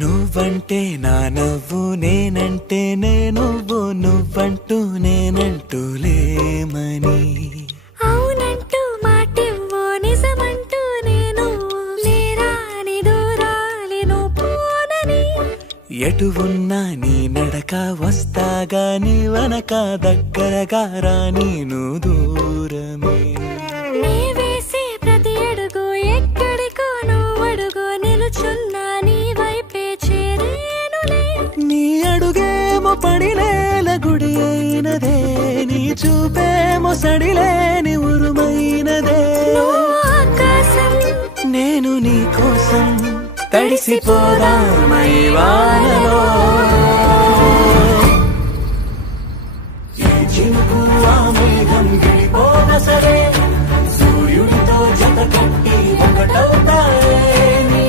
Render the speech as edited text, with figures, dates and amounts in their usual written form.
నువ్వంటే నా నవ్వు నేనంటే నువ్వు నువ్వంటూ నేనంటూ లేమని అవునంటూ మాటివ్వు నిజమంటూ నేను లేరాని దూరాలిను పోనని ఎటు ఉన్నా నీ నడక వస్తాగా నీ వనక దగ్గరగా రాని నువ్వు దూరమే నీ వేసే ప్రతి అడుగు ఎక్కడికో నువ్వు అడుగు నిలుచున్నా నీ వైపే చేరేనులే నీ అడుగేమో పడినేల గుడి అయినదే నీ చూపేమో సడిలేని ఉరుమైనదే ఆకాశం నేను నీ కోసం తడిసిపోదామై వానలో ఈ చినుకు ఆ మేఘం విడిపోన సరే సూర్యుడితో జత కట్టి ఒకటవుతాయే నీ